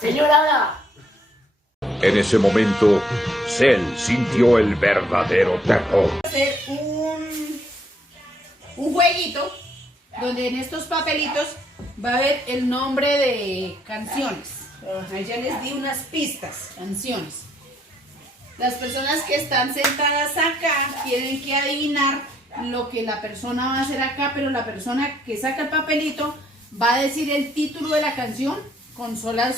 Señora Brava. En ese momento, Cell sintió el verdadero terror. Hacer un jueguito donde en estos papelitos va a haber el nombre de canciones. Ahí ya les di unas pistas, canciones. Las personas que están sentadas acá tienen que adivinar lo que la persona va a hacer acá, pero la persona que saca el papelito va a decir el título de la canción con solas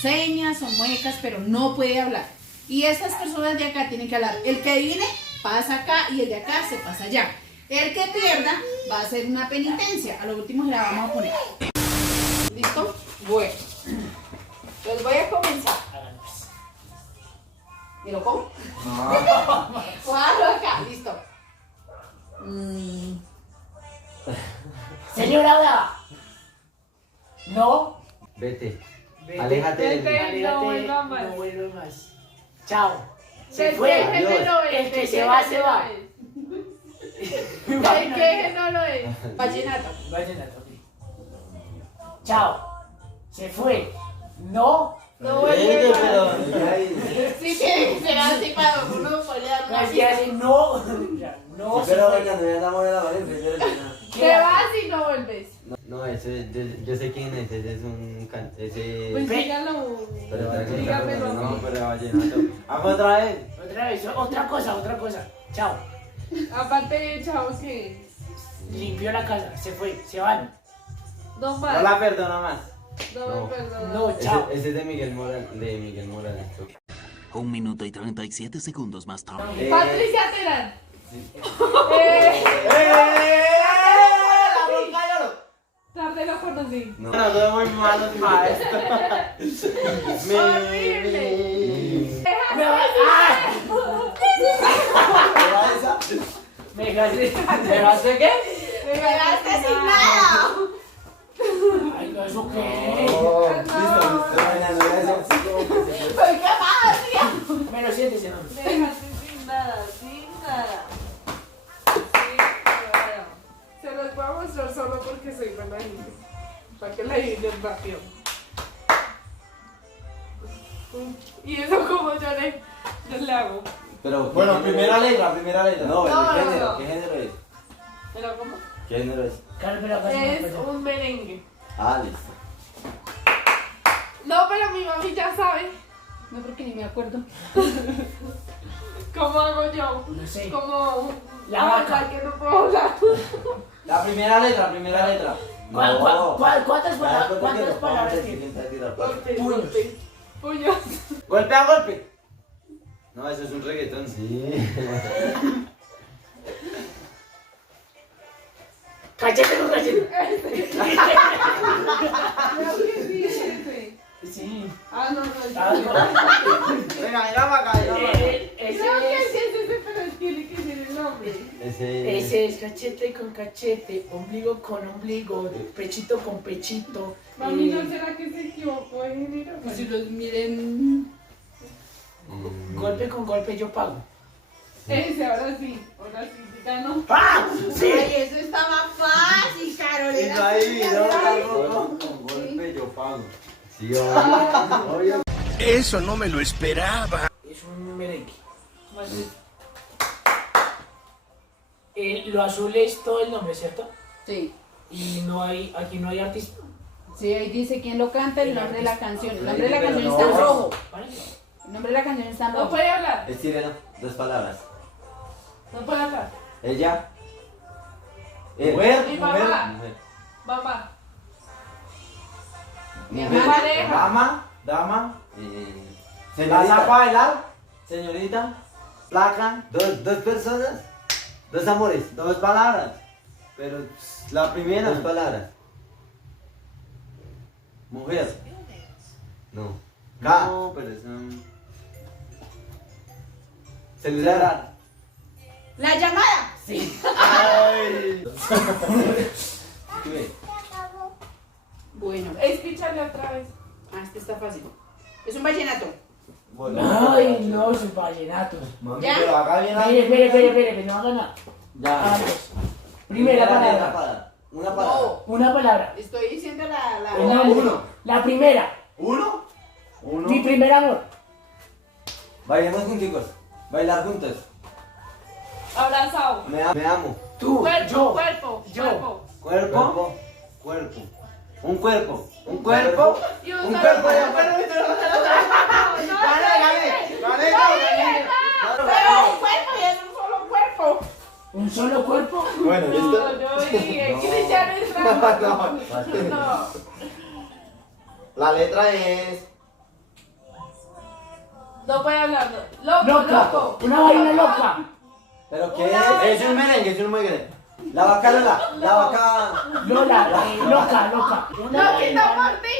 señas o muecas, pero no puede hablar. Y estas personas de acá tienen que hablar. El que adivine pasa acá y el de acá se pasa allá. El que pierda va a hacer una penitencia. A lo último se la vamos a poner. ¿Listo? Bueno. Entonces voy a comenzar. ¿Y lo pongo? No. Póngalo acá, listo. Señora Brava. No. Vete. Aléjate de mí. Aléjate, no vuelvo más. Chao. Se fue. Adiós. El que se va, se va. El que no lo es. Vallenato. Vallenato. Chao. Se fue. No. No Vete, vuelve. pero. Sí, tiene que ser así para uno poder dar una Así hace no. No. Sí, se pero fue. bueno, no me enamoré de la Valencia. Te vas y no vuelves. No, ese, yo sé quién es, ese es un ese. Pues Ve. dígalo. Pero Dígamelo. no, pero vallenato. Vamos otra vez. Otra vez, otra cosa. Chao. Aparte de chavos que Limpió la casa, se fue, se van. no No más. la perdono más. No, perdón. No, chao. Ese es de Miguel Morales. 1 minuto y 37 segundos más tarde. Patricia Terán. ¡La bronca lloro! Tarde lo conocí. No, todo muy malo para esto. Horrible. Me va- ¡Ah! esa? ¿Me dejaste qué? Me quedaste sin nada. Ay, no, ¿eso qué? Listo, no voy a decir así como que se fue. ¿Por qué más, tío? Bueno, siéntese, no. Me dejaste sin nada, sin nada. Sin nada. Se los voy a mostrar solo porque soy buena gente. Para que la adivinen rápido. Y eso como yo le hago. Pero, bueno, primera letra. No, No, ¿qué género? no. ¿Qué género es? ¿Pero cómo? ¿Qué género es? Claro, pero acá se Es me fue. un merengue. Ah, listo. No, pero mi mami ya sabe No, porque ni me acuerdo. cómo hago yo. No sé. Como La vaca. que no puedo hablar. La primera letra. ¿Cuántas palabras tiene? Golpe, Puños. golpe. Puños. Golpe a golpe. No, eso es un reggaetón, sí. Cachete con cachete. Creo que sí, ese. Sí. Ah, no, no. Ah, no. Venga, mira para acá, Creo que Creo que sí es ese, pero tiene que ser el nombre. Ese es cachete con cachete, ombligo con ombligo, pechito con pechito. Mami, ¿no será que se equivocó de género? Si los miren. Golpe con golpe yo pago. Ese, ahora sí, ganó. ¡Ah! ¡Sí! Ay, eso estaba fácil, Carolina. Eso ahí, no, con golpe yo pago. Sí, obvio. Eso no me lo esperaba. Es un merengue. Lo azul es todo el nombre, ¿cierto? Sí. Y no hay, aquí no hay artista. Sí, ahí dice quién lo canta, el nombre de la canción. El nombre de la Pero canción no. está en rojo. ¿Vale? El nombre de la canción está en No rojo. puede hablar, Estirena, 2 palabras. no puede hablar. Ella. Mi mamá. Mujer. Mamá. Mi Mujer. mamá. Pareja. Dama. Señorita. ¿Vas a bailar? Señorita. Placa. Dos personas. 2 amores. 2 palabras. Pero la primera. 2 palabras. Mujer. No. No, pero es celular. La llamada. Sí. Ay. ¿Qué? Bueno. Escúchale otra vez. Este está fácil. Es un vallenato. Ay, no, sus vallenatos. Mami, ¿Ya? pero haga bien. Espere, no haga nada. Ya. Vamos. Primera palabra. palabra. Una palabra. No. Una palabra. Estoy diciendo la. El nombre. Uno. La primera. ¿Uno? Uno. Mi primer amor. Bailemos junticos. Bailar juntos. Abrazado. Me amo. Tú, Cuerpo, yo. cuerpo, yo. cuerpo. Cuerpo. Cuerpo. Un cuerpo. Un cuerpo. Y Un un cuerpo. solo Un cuerpo. Pero un cuerpo y es un solo cuerpo. Un solo cuerpo. Bueno, No, ¿listo? yo dije, Cristiano es trampa. No. La letra es... No puede hablar. Loco, Loca. loco. Una vaina loca. ¿Pero qué es? Es un merengue, es un merengue. La vaca Lola. La vaca... Lola, loca, loca. No, quita por ti.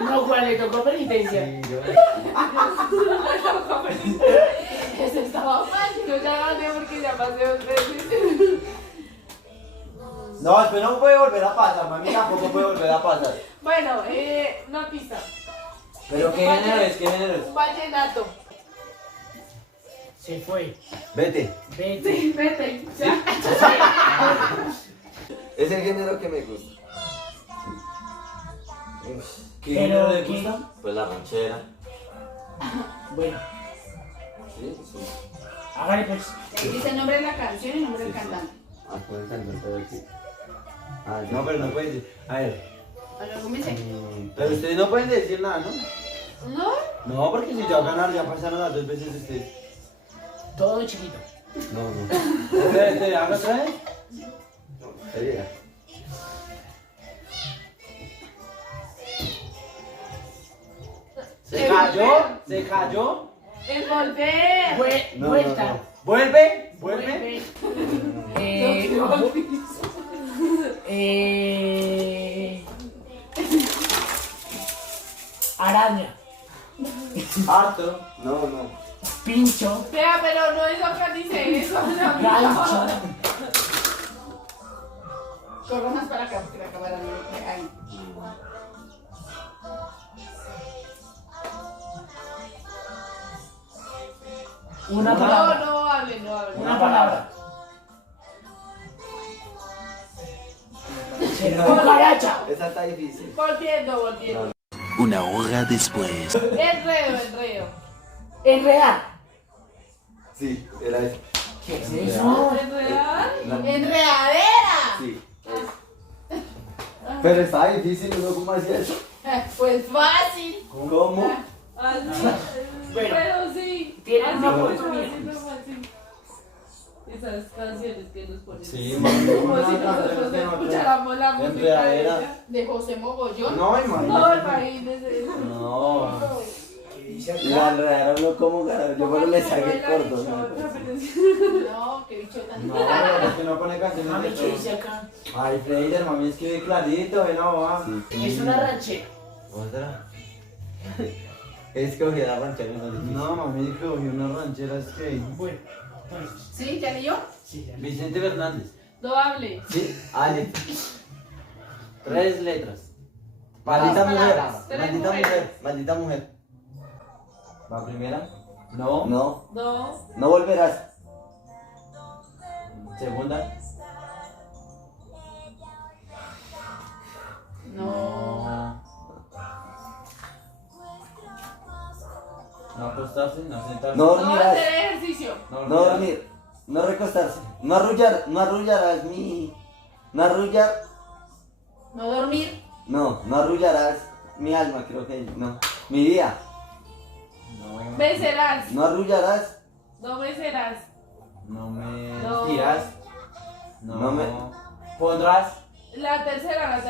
No, Juan, le tocó penitencia. Ese estaba fácil. Yo ya gané porque ya pasé 2 veces. No, después no puede volver a pasar. Mami tampoco puede volver a pasar. Bueno, una pista. ¿Pero qué género es? ¿Qué género es? Un vallenato. Se fue. Vete. Vete. Sí, vete. Ya. Es el género que me gusta. ¿Qué Pero, género le ¿qué? gusta? Pues la ranchera. Bueno, Sí, sí. hágale pues. Ahí dice el nombre de la canción y el nombre del cantante. Ah, puede cantar todo aquí. Ah, no, pero no pueden decir. A ver. Ahora comience. Pero ustedes no pueden decir nada, ¿no? ¿No? No, porque si yo voy a ganar, ya pasaron las 2 veces ustedes. Todo chiquito. No, no. ¿Te hago otra vez? Sería. ¿Se cayó? ¿Se cayó? Envolver. Vuelta. ¿Vuelve? ¿Vuelve? Araña. Harto. No, no. Pincho. Vea, pero no es lo que dice eso. Gancho. Corro más para acá porque la cámara no lo ve ahí. Una No, palabra. no hable, no hable. Una palabra. Cucaracha. Esa está difícil. Volviendo, volviendo. Una hora después. Enredo. Enredar. Sí, era eso. ¿Qué es eso? ¿Enredar? ¡Enredadera! Sí. Pero está difícil, ¿no? ¿Cómo hacía eso? Pues fácil. ¿Cómo? Así. Bueno. Pero sí. Tienen Así una como oportunidad. así, como así. Esas canciones que nos ponen. Sí, Como si nosotros escucháramos la música de Enredadera. ella. De José Mogollón. No, No, imagínate. imagínese eso. No. ¿Qué dice Y la acá? enredaron no como carajo. Yo por le saqué corto. No, qué bicho tan. No, es que no pone canciones Mami, de ¿qué todo. dice acá? Ay, Freider, mami, escribe clarito, ven a mamá. Es una ranchera. ¿Otra? Escogí la ranchera. No, mami, escogí una ranchera, es que... Bueno, entonces. ¿Sí? ¿Ya leyó? Sí, ya. Vicente Fernández. No hable. Sí, Ale. 3 letras. Maldita Dos mujer. palabras, 3 Maldita mujeres. mujer. Maldita mujer. ¿Va primera? No. No. No. No volverás. Segunda. No. No acostarse, no sentarse. No No dormirás. hacer ejercicio. No dormir. No recostarse. No arrullarás mi... No arrullar... No dormir. No arrullarás mi alma, creo que... No. Mi día. Vencerás. No arrullarás. No vencerás. No me... No. Dirás. No me... Pondrás. La tercera.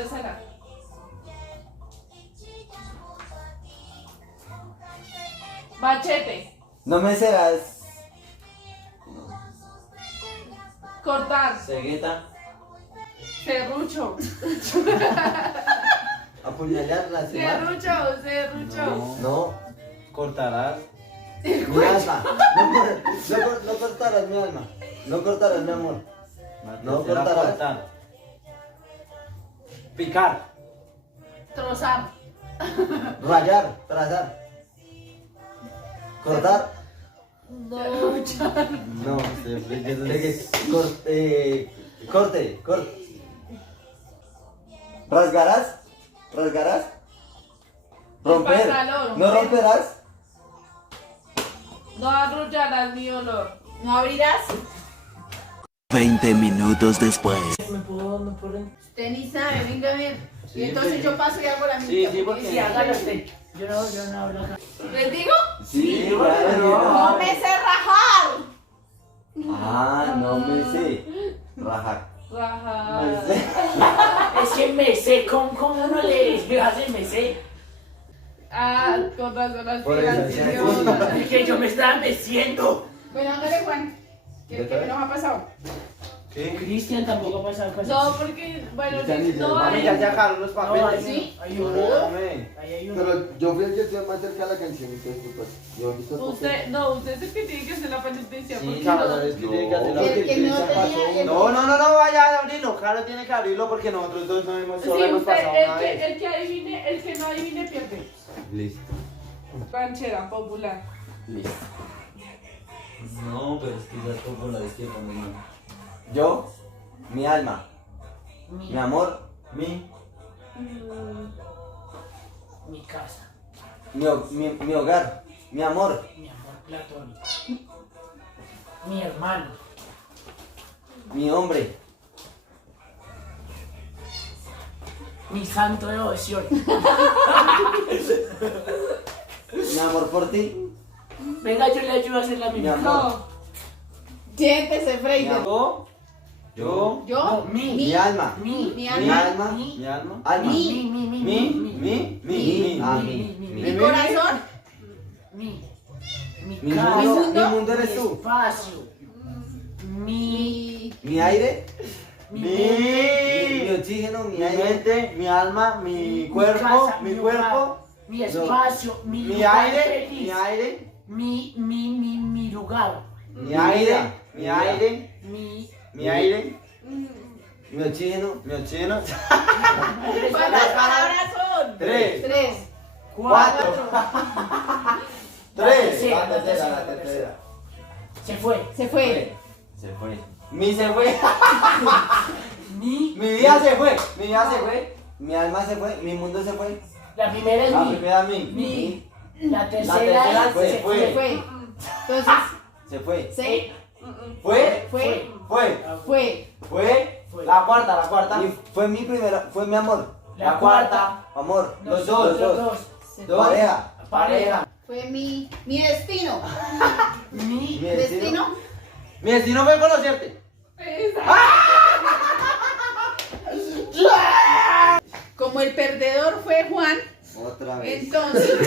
Machete. No me serás. Cortar. Cegueta. Serrucho. Apuñalar la Serrucho. No. Cortarás. Mi alma. No cortarás mi alma. No cortarás mi amor. No cortarás. Picar. Trozar. Rayar. Trazar. Cortar. No. No, corte. ¿Rasgarás? ¿Rasgarás? ¿Romper? pantalón, ¿No romper. romperás? No arrullarás mi olor. ¿No abrirás? 20 minutos después. ¿Me puedo, no puedo? Usted ni sabe, venga a ver. Sí, Y entonces sí. yo paso y hago la misma. Sí, porque... Sí, hágalo usted. Yo no hablo acá. ¿Les digo? Sí, No me sé rajar. Ah, no me sé. Rajar. Rajar. Me sé. Es que me sé, ¿cómo uno le hace me sé? Ah, con razón así. Por eso, así, sí, Dios. Es que yo me estaba meciendo. Bueno, hágale, Juan. ¿Qué nos ha pasado? ¿Qué? Cristian tampoco ha pasado cosas. No, porque, bueno, Cristian dice, no mami, hay. ya sacaron los No, papeles. ¿Sí? hay uno. Dame. Ahí hay uno. Pero yo fui el que estoy más cerca de la canción, entonces pues yo he visto el Usted es el que tiene que hacer la penitencia. Sí, porque claro, no. es que tiene que hacer la El que no penitencia. tenía... No, vaya a abrirlo. Claro, tiene que abrirlo porque nosotros dos no hemos Sí, solo hemos usted, pasado una vez. el que adivine, el que no adivine pierde. Listo. Ranchera popular. Listo. No, pero es que ya es popular, es que yo, mi alma, mi amor, mi casa, mi hogar, mi amor, mi amor platónico. Mi hermano, mi hombre, mi santo de devoción. mi amor por ti, Venga, yo le ayudo a hacer la mi misma. amor. No. Siéntese, Mi Freire. amor, yo, ¿Yo? No, mi. mi alma, Mi Mi mi alma. alma, Mi. mi alma, alma, Mi. ah, Mi corazón. Mi mi casa, mundo eres mi tú, espacio, mi mi aire, mi mi oxígeno, mi aire, mente, mi alma, mi cuerpo, casa, mi hogar, cuerpo, mi espacio, mi mi lugar aire, feliz, mi aire, mi lugar, mi aire, mi aire, mi mi aire, mi oxígeno, mi oxígeno. ¿Cuántas palabras son? 3, Tres. 4, La 3. tercera, la tercera. Se fue. Se fue. Se fue. Mi se fue. Mi Mi vida se fue. Mi vida se fue. Mi alma se fue, mi mundo se fue. la primera es La mi. primera mi. Mi. La tercera tercera es se Se fue. fue. Entonces, Se fue. se Fue. fue. Fue. Fue. Fue. Fue. La cuarta. Y fue mi primera, fue mi amor. La cuarta. Amor. Los dos. Se Dos. Pareja. Pareja. Fue mi destino. Mi. Mi ¿Destino? Mi destino fue conocerte. Como el perdedor fue Juan, Otra vez. entonces él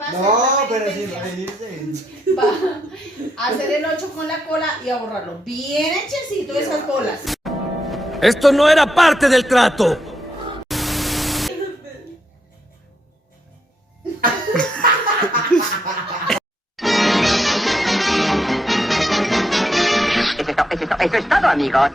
va a hacer la penitencia. reírse. Va a hacer el 8 con la cola y a borrarlo. Bien hechecito esas bolas. Esto no era parte del trato. Eso es todo, amigos.